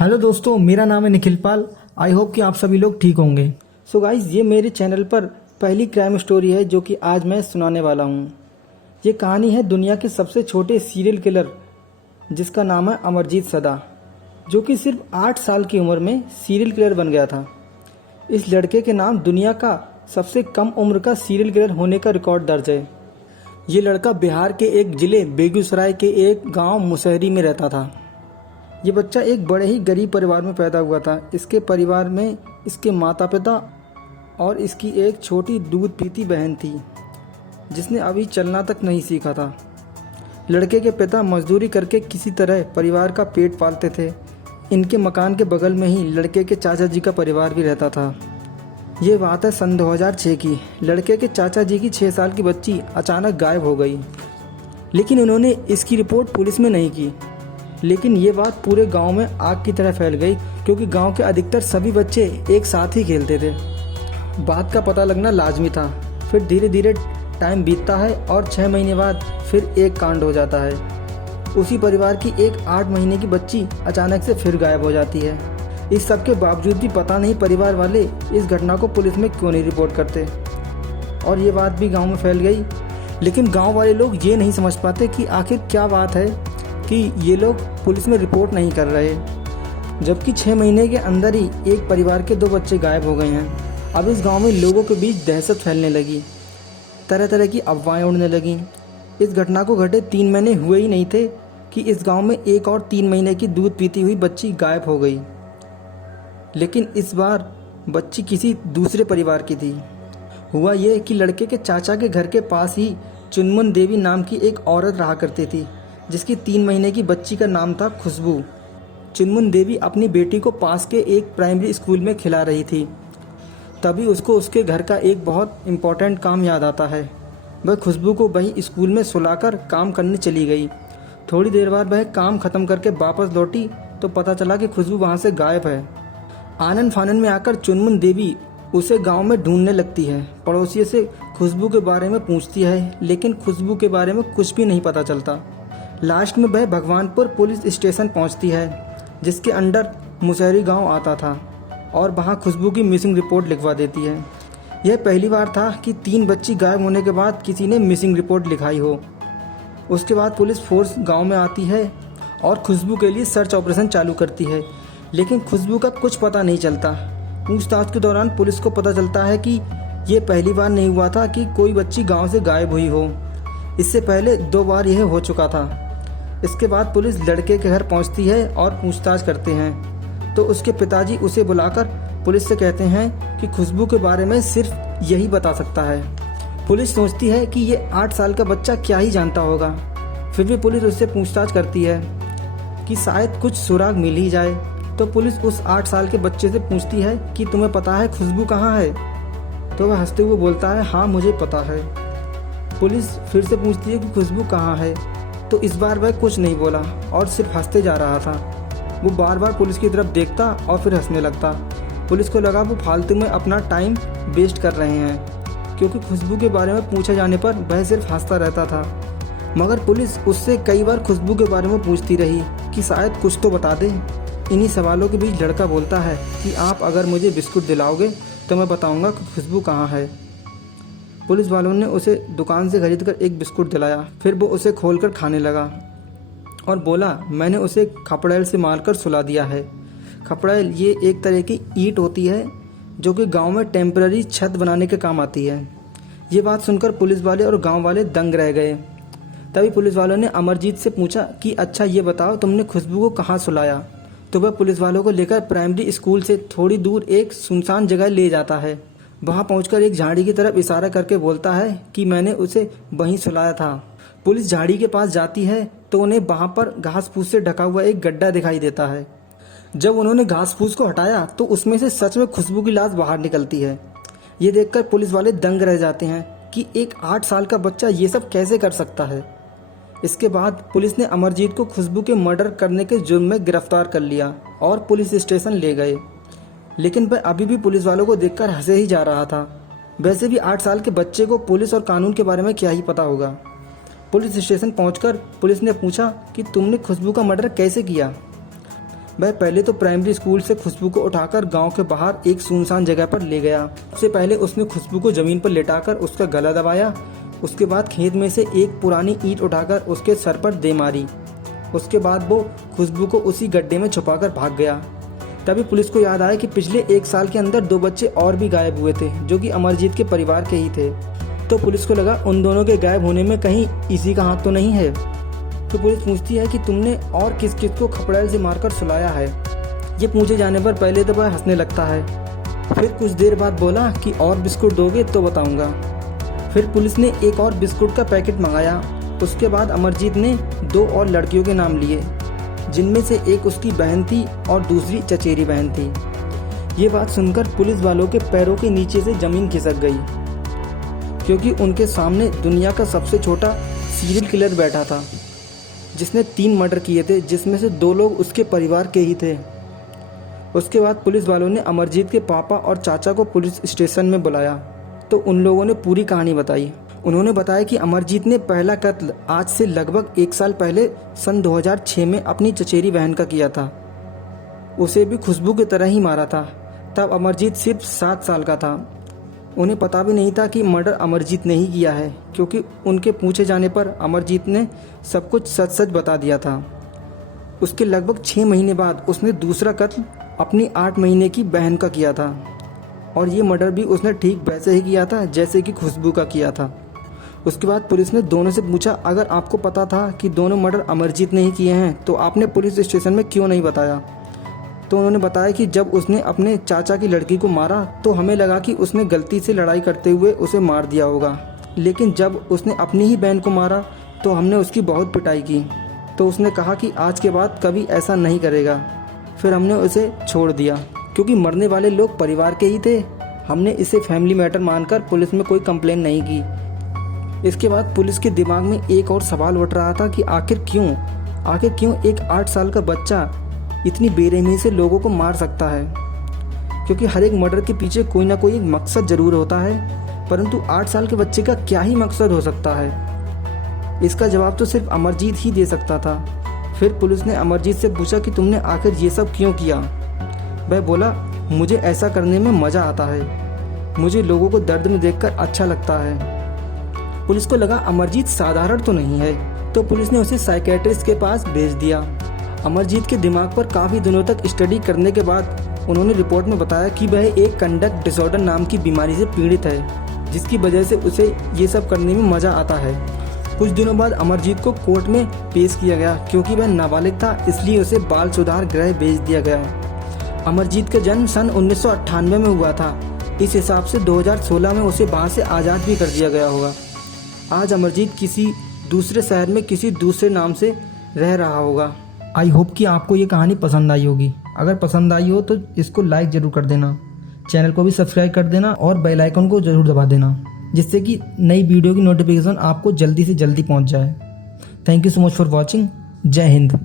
Hello दोस्तों, मेरा नाम है निखिल पाल। आई होप कि आप सभी लोग ठीक होंगे। सो गाइस, ये मेरे चैनल पर पहली क्राइम स्टोरी है जो कि आज मैं सुनाने वाला हूँ। ये कहानी है दुनिया के सबसे छोटे सीरियल किलर जिसका नाम है अमरजीत सदा, जो कि सिर्फ 8 साल की उम्र में सीरियल किलर बन गया था। इस लड़के के नाम दुनिया का सबसे कम उम्र का सीरियल किलर होने का रिकॉर्ड दर्ज है। ये लड़का बिहार के एक जिले बेगूसराय के एक गांव मुसहरी में रहता था। ये बच्चा एक बड़े ही गरीब परिवार में पैदा हुआ था। इसके परिवार में इसके माता पिता और इसकी एक छोटी दूध पीती बहन थी जिसने अभी चलना तक नहीं सीखा था। लड़के के पिता मजदूरी करके किसी तरह परिवार का पेट पालते थे। इनके मकान के बगल में ही लड़के के चाचा जी का परिवार भी रहता था। ये बात है सन 2006 की। लड़के के चाचा जी की 6 साल की बच्ची अचानक गायब हो गई, लेकिन उन्होंने इसकी रिपोर्ट पुलिस में नहीं की। लेकिन ये बात पूरे गांव में आग की तरह फैल गई, क्योंकि गांव के अधिकतर सभी बच्चे एक साथ ही खेलते थे। बात का पता लगना लाजमी था। फिर धीरे धीरे टाइम बीतता है और 6 महीने बाद फिर एक कांड हो जाता है। उसी परिवार की एक 8 महीने की बच्ची अचानक से फिर गायब हो जाती है। इस सब के बावजूद भी पता नहीं परिवार वाले इस घटना को पुलिस में क्यों नहीं रिपोर्ट करते, और ये बात भी गाँव में फैल गई। लेकिन गाँव वाले लोग ये नहीं समझ पाते कि आखिर क्या बात है कि ये लोग पुलिस में रिपोर्ट नहीं कर रहे, जबकि 6 महीने के अंदर ही एक परिवार के 2 बच्चे गायब हो गए हैं। अब इस गांव में लोगों के बीच दहशत फैलने लगी, तरह तरह की अफवाहें उड़ने लगीं। इस घटना को घटे 3 महीने हुए ही नहीं थे कि इस गांव में एक और 3 महीने की दूध पीती हुई बच्ची गायब हो गई। लेकिन इस बार बच्ची किसी दूसरे परिवार की थी। हुआ ये कि लड़के के चाचा के घर के पास ही चुनमुन देवी नाम की एक औरत रहा करती थी, जिसकी 3 महीने की बच्ची का नाम था खुशबू। चुनमुन देवी अपनी बेटी को पास के एक प्राइमरी स्कूल में खिला रही थी। तभी उसको उसके घर का एक बहुत इम्पोर्टेंट काम याद आता है। वह खुशबू को वही स्कूल में सुलाकर काम करने चली गई। थोड़ी देर बाद वह काम ख़त्म करके वापस लौटी तो पता चला कि खुशबू वहाँ से गायब है। आनन फानन में आकर चुनमुन देवी उसे गांव में ढूंढने लगती है। पड़ोसियों से खुशबू के बारे में पूछती है, लेकिन खुशबू के बारे में कुछ भी नहीं पता चलता। लास्ट में वह भगवानपुर पुलिस स्टेशन पहुंचती है, जिसके अंडर मुसहरी गांव आता था, और वहां खुशबू की मिसिंग रिपोर्ट लिखवा देती है। यह पहली बार था कि 3 बच्ची गायब होने के बाद किसी ने मिसिंग रिपोर्ट लिखाई हो। उसके बाद पुलिस फोर्स गांव में आती है और खुशबू के लिए सर्च ऑपरेशन चालू करती है, लेकिन खुशबू का कुछ पता नहीं चलता। पूछताछ के दौरान पुलिस को पता चलता है कि ये पहली बार नहीं हुआ था कि कोई बच्ची गाँव से गायब हुई हो। इससे पहले 2 बार यह हो चुका था। इसके बाद पुलिस लड़के के घर पहुंचती है और पूछताछ करते हैं, तो उसके पिताजी उसे बुलाकर पुलिस से कहते हैं कि खुशबू के बारे में सिर्फ यही बता सकता है। पुलिस सोचती है कि ये 8 साल का बच्चा क्या ही जानता होगा। फिर भी पुलिस उससे पूछताछ करती है कि शायद कुछ सुराग मिल ही जाए। तो पुलिस उस 8 साल के बच्चे से पूछती है कि तुम्हें पता है खुशबू कहाँ है? तो वह हंसते हुए बोलता है, हाँ मुझे पता है। पुलिस फिर से पूछती है कि खुशबू कहाँ है? तो इस बार वह कुछ नहीं बोला और सिर्फ हंसते जा रहा था। वो बार बार पुलिस की तरफ देखता और फिर हंसने लगता। पुलिस को लगा वो फालतू में अपना टाइम वेस्ट कर रहे हैं, क्योंकि खुशबू के बारे में पूछे जाने पर वह सिर्फ हंसता रहता था। मगर पुलिस उससे कई बार खुशबू के बारे में पूछती रही कि शायद कुछ तो बता दे। इन्हीं सवालों के बीच लड़का बोलता है कि आप अगर मुझे बिस्कुट दिलाओगे तो मैं बताऊँगा कि खुशबू कहाँ है। पुलिस वालों ने उसे दुकान से खरीदकर एक बिस्कुट दिलाया। फिर वो उसे खोलकर खाने लगा और बोला, मैंने उसे खपड़ैल से मारकर सुला दिया है। खपड़ैल ये एक तरह की ईंट होती है जो कि गांव में टेम्पररी छत बनाने के काम आती है। ये बात सुनकर पुलिस वाले और गांव वाले दंग रह गए। तभी पुलिस वालों ने अमरजीत से पूछा कि अच्छा ये बताओ तुमने खुशबू को कहाँ सुलाया? तो वह पुलिस वालों को लेकर प्राइमरी स्कूल से थोड़ी दूर एक सुनसान जगह ले जाता है। वहां पहुंचकर एक झाड़ी की तरफ इशारा करके बोलता है कि मैंने उसे वहीं सुलाया था। पुलिस झाड़ी के पास जाती है तो उन्हें वहां पर घास फूस से ढका हुआ एक गड्ढा दिखाई देता है। जब उन्होंने घास फूस को हटाया तो उसमें से सच में खुशबू की लाश बाहर निकलती है। ये देखकर पुलिस वाले दंग रह जाते हैं कि एक 8 साल का बच्चा ये सब कैसे कर सकता है। इसके बाद पुलिस ने अमरजीत को खुशबू के मर्डर करने के जुर्म में गिरफ्तार कर लिया और पुलिस स्टेशन ले गए। लेकिन वह अभी भी पुलिस वालों को देखकर हंसे ही जा रहा था। वैसे भी 8 साल के बच्चे को पुलिस और कानून के बारे में क्या ही पता होगा। पुलिस स्टेशन पहुंचकर पुलिस ने पूछा कि तुमने खुशबू का मर्डर कैसे किया? वह पहले तो प्राइमरी स्कूल से खुशबू को उठाकर गांव के बाहर एक सुनसान जगह पर ले गया। सबसे पहले उसने खुशबू को जमीन पर लेटाकर उसका गला दबाया। उसके बाद खेत में से एक पुरानी ईंट उठाकर उसके सर पर दे मारी। उसके बाद वो खुशबू को उसी गड्ढे में छुपाकर भाग गया। तभी पुलिस को याद आया कि पिछले 1 साल के अंदर 2 बच्चे और भी गायब हुए थे, जो कि अमरजीत के परिवार के ही थे। तो पुलिस को लगा उन दोनों के गायब होने में कहीं इसी का हाथ तो नहीं है। तो पुलिस पूछती है कि तुमने और किस किस को खपड़ैल से मारकर सुलाया है। ये पूछे जाने पर पहले तो वह हंसने लगता है, फिर कुछ देर बाद बोला कि और बिस्कुट दोगे तो बताऊंगा। फिर पुलिस ने एक और बिस्कुट का पैकेट मंगाया। उसके बाद अमरजीत ने 2 और लड़कियों के नाम लिए, जिनमें से एक उसकी बहन थी और दूसरी चचेरी बहन थी। ये बात सुनकर पुलिस वालों के पैरों के नीचे से ज़मीन खिसक गई, क्योंकि उनके सामने दुनिया का सबसे छोटा सीरियल किलर बैठा था, जिसने 3 मर्डर किए थे, जिसमें से 2 लोग उसके परिवार के ही थे। उसके बाद पुलिस वालों ने अमरजीत के पापा और चाचा को पुलिस स्टेशन में बुलाया, तो उन लोगों ने पूरी कहानी बताई। उन्होंने बताया कि अमरजीत ने पहला कत्ल आज से लगभग 1 साल पहले सन 2006 में अपनी चचेरी बहन का किया था। उसे भी खुशबू की तरह ही मारा था। तब अमरजीत सिर्फ 7 साल का था। उन्हें पता भी नहीं था कि मर्डर अमरजीत ने ही किया है, क्योंकि उनके पूछे जाने पर अमरजीत ने सब कुछ सच सच बता दिया था। उसके लगभग 6 महीने बाद उसने दूसरा कत्ल अपनी 8 महीने की बहन का किया था, और ये मर्डर भी उसने ठीक वैसे ही किया था जैसे कि खुशबू का किया था। उसके बाद पुलिस ने दोनों से पूछा, अगर आपको पता था कि दोनों मर्डर अमरजीत ने ही किए हैं तो आपने पुलिस स्टेशन में क्यों नहीं बताया? तो उन्होंने बताया कि जब उसने अपने चाचा की लड़की को मारा तो हमें लगा कि उसने गलती से लड़ाई करते हुए उसे मार दिया होगा, लेकिन जब उसने अपनी ही बहन को मारा तो हमने उसकी बहुत पिटाई की। तो उसने कहा कि आज के बाद कभी ऐसा नहीं करेगा। फिर हमने उसे छोड़ दिया, क्योंकि मरने वाले लोग परिवार के ही थे। हमने इसे फैमिली मैटर मानकर पुलिस में कोई कंप्लेन नहीं की। इसके बाद पुलिस के दिमाग में एक और सवाल उठ रहा था कि आखिर क्यों एक 8 साल का बच्चा इतनी बेरहमी से लोगों को मार सकता है, क्योंकि हर एक मर्डर के पीछे कोई ना कोई एक मकसद जरूर होता है, परंतु 8 साल के बच्चे का क्या ही मकसद हो सकता है? इसका जवाब तो सिर्फ अमरजीत ही दे सकता था। फिर पुलिस ने अमरजीत से पूछा कि तुमने आखिर ये सब क्यों किया? वह बोला, मुझे ऐसा करने में मज़ा आता है, मुझे लोगों को दर्द में देखकर अच्छा लगता है। पुलिस को लगा अमरजीत साधारण तो नहीं है, तो पुलिस ने उसे साइकेट्रिस्ट के पास भेज दिया। अमरजीत के दिमाग पर काफ़ी दिनों तक स्टडी करने के बाद उन्होंने रिपोर्ट में बताया कि वह एक कंडक्ट डिसऑर्डर नाम की बीमारी से पीड़ित है, जिसकी वजह से उसे ये सब करने में मज़ा आता है। कुछ दिनों बाद अमरजीत को कोर्ट में पेश किया गया। क्योंकि वह नाबालिग था, इसलिए उसे बाल सुधार गृह भेज दिया गया। अमरजीत का जन्म सन 1998 में हुआ था। इस हिसाब से 2016 में उसे वहाँ से आज़ाद भी कर दिया गया होगा। आज अमरजीत किसी दूसरे शहर में किसी दूसरे नाम से रह रहा होगा। आई होप कि आपको ये कहानी पसंद आई होगी। अगर पसंद आई हो तो इसको लाइक ज़रूर कर देना, चैनल को भी सब्सक्राइब कर देना और बेल आइकन को ज़रूर दबा देना, जिससे कि नई वीडियो की नोटिफिकेशन आपको जल्दी से जल्दी पहुंच जाए। Thank you so much for watching. जय हिंद।